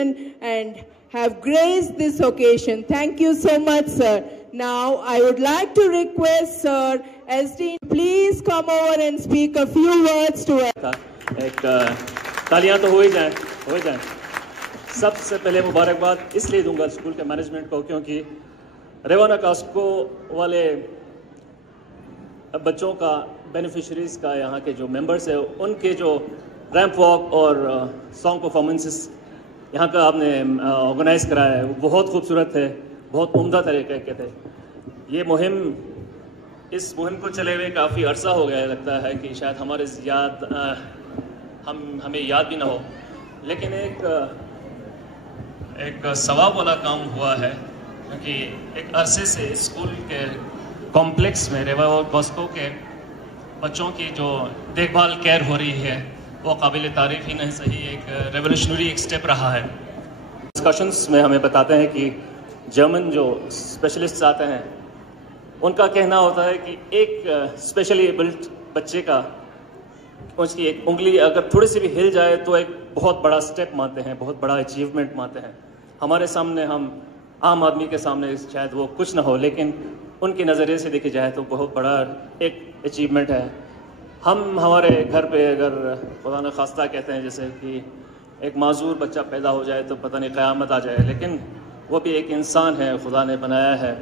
and have graced this occasion. Thank you so much, sir. Now, I would like to request Sir SD, please come over and speak a few words to us. एक तालियां तो हो ही जाएं। सबसे पहले मुबारकबाद इसलिए दूंगा स्कूल के मैनेजमेंट को, क्योंकि रेवाना कास्को वाले बच्चों का बेनिफिशरीज का यहाँ के जो मेंबर्स है उनके जो रैंप वॉक और सॉन्ग परफॉर्मेंसेस यहाँ का आपने ऑर्गेनाइज कराया है वो बहुत खूबसूरत है, बहुत उम्दा तरीके के थे। इस मुहिम को चले हुए काफ़ी अरसा हो गया, लगता है कि शायद हमें याद भी ना हो, लेकिन एक सवाब वाला काम हुआ है, क्योंकि एक अरसे से स्कूल के कॉम्प्लेक्स में रेवा कास्को के बच्चों की जो देखभाल केयर हो रही है वो काबिल तारीफ ही नहीं सही एक रेवोल्यूशनरी एक स्टेप रहा है। डिस्कशंस में हमें बताते हैं कि जर्मन जो स्पेशलिस्ट आते हैं उनका कहना होता है कि एक स्पेशली एबल्ड बच्चे का उसकी एक उंगली अगर थोड़ी सी भी हिल जाए तो एक बहुत बड़ा स्टेप मानते हैं, बहुत बड़ा अचीवमेंट मानते हैं। हमारे सामने, हम आम आदमी के सामने शायद वो कुछ ना हो, लेकिन उनके नज़रिए से देखी जाए तो बहुत बड़ा एक अचीवमेंट है। हम हमारे घर पे अगर खुदा न खास्ता कहते हैं जैसे कि एक माजूर बच्चा पैदा हो जाए तो पता नहीं क़यामत आ जाए, लेकिन वो भी एक इंसान है, खुदा ने बनाया है,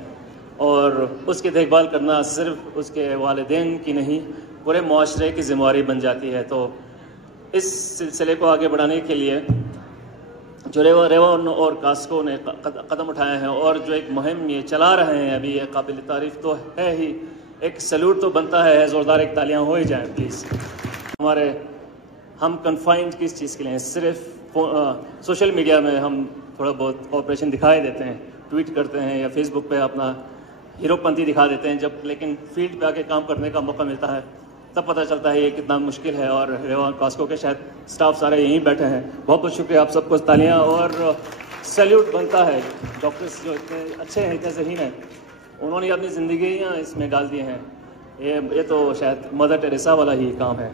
और उसकी देखभाल करना सिर्फ उसके वालिदैन की नहीं पूरे मुआशरे की ज़िम्मेवारी बन जाती है। तो इस सिलसिले को आगे बढ़ाने के लिए जो रेवा और कास्को ने कदम उठाए हैं और जो एक मुहिम ये चला रहे हैं अभी, ये काबिल तारीफ़ तो है ही, एक सैल्यूट तो बनता है, ज़ोरदार एक तालियां हो ही जाएं प्लीज़। हम कन्फाइंड किस चीज़ के लिए, सिर्फ सोशल मीडिया में हम थोड़ा बहुत ऑपरेशन दिखाई देते हैं, ट्वीट करते हैं या फेसबुक पे अपना हीरोपंती दिखा देते हैं, जब लेकिन फील्ड पे आके काम करने का मौका मिलता है तब पता चलता है ये कितना मुश्किल है। और रेवा कास्को के शायद स्टाफ सारे यहीं बैठे हैं, बहुत बहुत शुक्रिया आप सबको, तालियां और सैल्यूट बनता है। डॉक्टर्स जो इतने अच्छे हैं, इतने ज़हीन हैं, उन्होंने अपनी ज़िंदगियाँ इसमें डाल दी हैं। ये तो शायद मदर टेरेसा वाला ही काम है,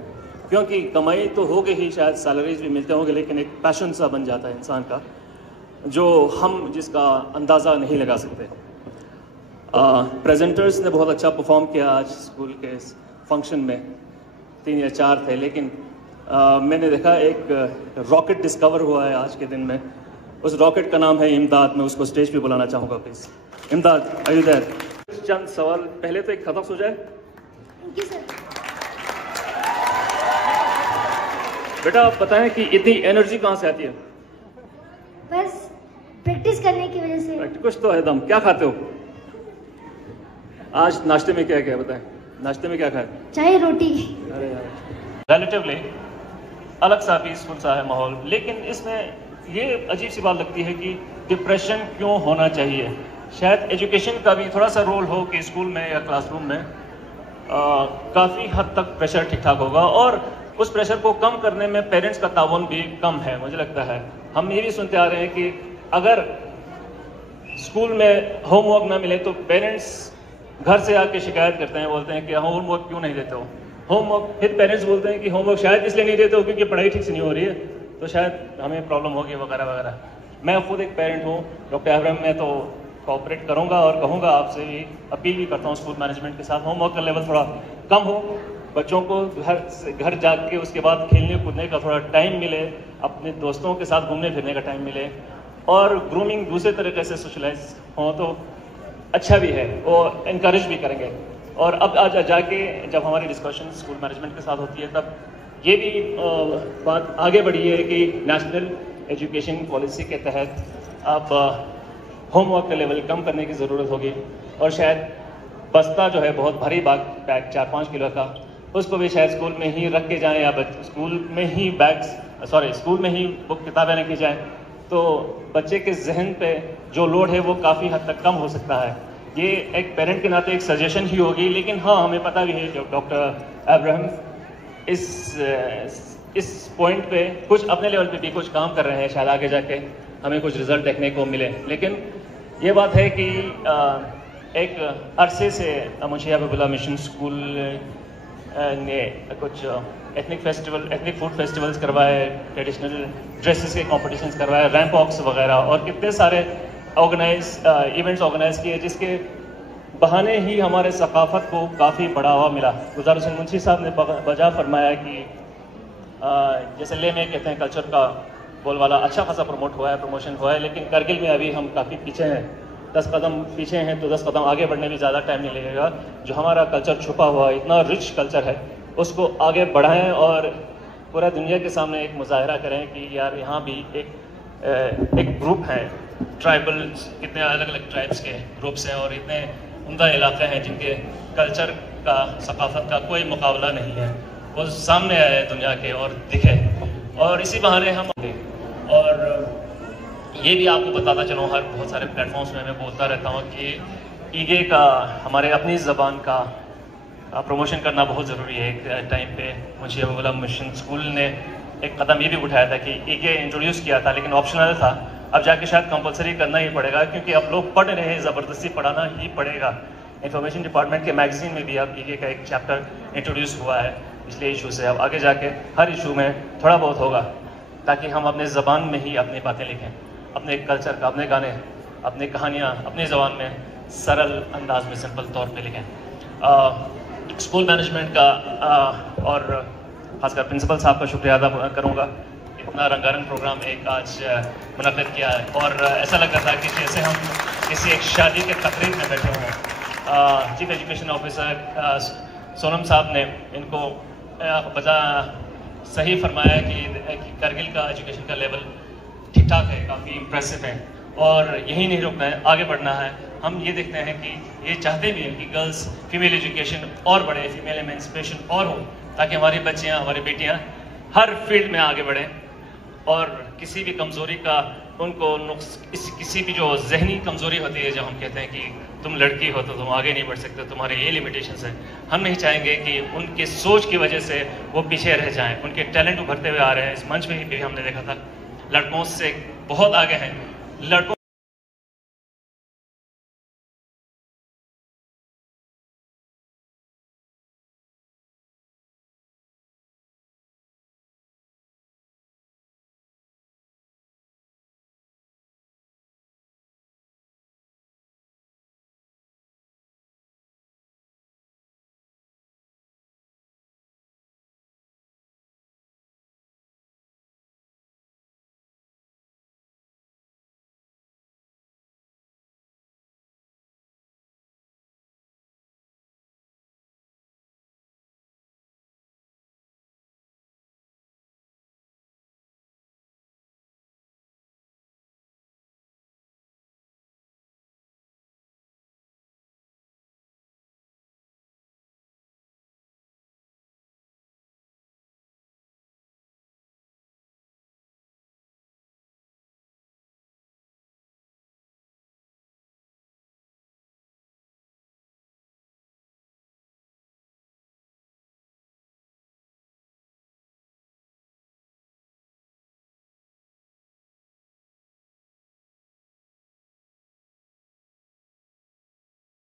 क्योंकि कमाई तो हो गई ही, शायद सैलरीज भी मिलते होंगे, लेकिन एक पैशन सा बन जाता है इंसान का जो हम जिसका अंदाज़ा नहीं लगा सकते। प्रेजेंटर्स ने बहुत अच्छा परफॉर्म किया आज स्कूल के फंक्शन में, 3 या 4 थे, लेकिन मैंने देखा एक रॉकेट डिस्कवर हुआ है आज के दिन में। उस रॉकेट का नाम है इमदाद। मैं उसको स्टेज पे बुलाना चाहूँगा प्लीज़। इमदाद, आर यू देयर? चंद सवाल पहले तो एक खत्म हो जाए। बेटा आप बताएं कि इतनी एनर्जी कहाँ से आती है? बस प्रैक्टिस करने की वजह से। कुछ तो है दम। क्या खाते हो आज? नाश्ते में क्या बताएं? नाश्ते में क्या खाए? चाय रोटी। अरे यार, रिलेटिवली अलग सा पीसफुल सा है माहौल, लेकिन इसमें ये अजीब सी बात लगती है कि डिप्रेशन क्यों होना चाहिए। शायद एजुकेशन का भी थोड़ा सा रोल हो कि स्कूल में या क्लासरूम में काफ़ी हद तक प्रेशर ठीक ठाक होगा, और उस प्रेशर को कम करने में पेरेंट्स का ताउन भी कम है। मुझे लगता है हम ये भी सुनते आ रहे हैं कि अगर स्कूल में होमवर्क ना मिले तो पेरेंट्स घर से आके शिकायत करते हैं, बोलते हैं कि होमवर्क क्यों नहीं देते हो होमवर्क। फिर पेरेंट्स बोलते हैं कि होमवर्क शायद इसलिए नहीं देते हो क्योंकि पढ़ाई ठीक से नहीं हो रही है, तो शायद हमें प्रॉब्लम होगी वगैरह वगैरह। मैं खुद एक पेरेंट हूँ डॉक्टर अब्राहम, मैं तो कोऑपरेट करूँगा और कहूँगा आपसे भी, अपील भी करता हूँ स्कूल मैनेजमेंट के साथ, होमवर्क का लेवल थोड़ा कम हो, बच्चों को घर जाके उसके बाद खेलने कूदने का थोड़ा टाइम मिले, अपने दोस्तों के साथ घूमने फिरने का टाइम मिले, और ग्रूमिंग दूसरे तरीके से सोशलाइज हो तो अच्छा भी है, वो इनकरेज भी करेंगे। और अब आज जाके जब हमारी डिस्कशन स्कूल मैनेजमेंट के साथ होती है तब ये भी बात आगे बढ़ी है कि नेशनल एजुकेशन पॉलिसी के तहत अब होमवर्क का लेवल कम करने की ज़रूरत होगी, और शायद बस्ता जो है बहुत भारी बैग 4-5 किलो का, उसको भी शायद स्कूल में ही रख के जाएँ, या स्कूल में ही स्कूल में ही बुक किताबें रखी जाएँ, तो बच्चे के जहन पे जो लोड है वो काफ़ी हद तक कम हो सकता है। ये एक पेरेंट के नाते एक सजेशन ही होगी, लेकिन हाँ हमें पता भी है जो डॉक्टर अब्राहम इस पॉइंट पे कुछ अपने लेवल पे भी कुछ काम कर रहे हैं, शायद आगे जाके हमें कुछ रिजल्ट देखने को मिले। लेकिन ये बात है कि एक अरसे से मुंशी हबीबुल्लाह मिशन स्कूल ने कुछ एथनिक फूड फेस्टिवल्स करवाए, ट्रेडिशनल ड्रेसेस के कॉम्पिटिशन्स करवाए, रैंप वॉक्स वगैरह और कितने सारे इवेंट्स ऑर्गेनाइज किए, जिसके बहाने ही हमारे सकाफत को काफ़ी बढ़ावा मिला। गुलजार हुसैन मुंशी साहब ने बजा फरमाया कि जैसे ले में कहते हैं कल्चर का बोलवाला अच्छा खासा प्रमोशन हुआ है, लेकिन करगिल में अभी हम काफ़ी पीछे हैं, 10 कदम पीछे हैं, तो 10 कदम आगे बढ़ने में ज़्यादा टाइम नहीं लगेगा। जो हमारा कल्चर छुपा हुआ है, इतना रिच कल्चर है, उसको आगे बढ़ाएं और पूरा दुनिया के सामने एक मुजाहरा करें कि यार यहाँ भी एक ग्रुप है, ट्राइबल, कितने अलग अलग ट्राइब्स के ग्रुप्स हैं और इतने उम्दा इलाके हैं जिनके कल्चर का, सकाफत का कोई मुकाबला नहीं है, वो सामने आए दुनिया के और दिखे। और इसी बहाने हम और ये भी आपको बताता चलूँ, हर बहुत सारे प्लेटफॉर्म्स में मैं बोलता रहता हूँ कि ईगे का, हमारे अपनी ज़बान का प्रमोशन करना बहुत ज़रूरी है। एक टाइम पे मुंशी अबू गुलाम मिशन स्कूल ने एक कदम ये भी उठाया था कि ईगे इंट्रोड्यूस किया था, लेकिन ऑप्शनल था। अब जाके शायद कंपलसरी करना ही पड़ेगा, क्योंकि अब लोग पढ़ रहे हैं, ज़बरदस्ती पढ़ाना ही पड़ेगा। इंफॉर्मेशन डिपार्टमेंट के मैगजीन में भी अब ईगे का एक चैप्टर इंट्रोड्यूस हुआ है पिछले इशू से। अब आगे जाके हर इशू में थोड़ा बहुत होगा, ताकि हम अपने ज़बान में ही अपनी बातें लिखें, अपने कल्चर का, अपने गाने, अपनी कहानियाँ अपनी ज़बान में सरल अंदाज में, सिंपल तौर पे लिखें। स्कूल मैनेजमेंट का और खासकर प्रिंसिपल साहब का शुक्रिया अदा करूँगा, इतना रंगारंग प्रोग्राम एक आज मुनक़्क़िद किया है और ऐसा लग रहा था कि जैसे हम किसी एक शादी के तकरीब में बैठे हों। चीफ एजुकेशन ऑफिसर सोनम साहब ने इनको सही फरमाया कि करगिल का एजुकेशन का लेवल ठीक ठाक है, काफ़ी इम्प्रेसिव है और यही नहीं रुकना है, आगे बढ़ना है। हम ये देखते हैं कि ये चाहते भी हैं कि गर्ल्स फीमेल एजुकेशन और बढ़े, फीमेल एमेंसिपेशन और हो, ताकि हमारी बच्चियाँ, हमारी बेटियाँ हर फील्ड में आगे बढ़ें और किसी भी कमज़ोरी का उनको किसी भी जो जहनी कमज़ोरी होती है, जो हम कहते हैं कि तुम लड़की हो तो तुम आगे नहीं बढ़ सकते, तुम्हारे ये लिमिटेशंस हैं, हम नहीं चाहेंगे कि उनके सोच की वजह से वो पीछे रह जाएं। उनके टैलेंट उभरते हुए आ रहे हैं। इस मंच में ही भी हमने देखा था, लड़कों से बहुत आगे हैं, लड़कों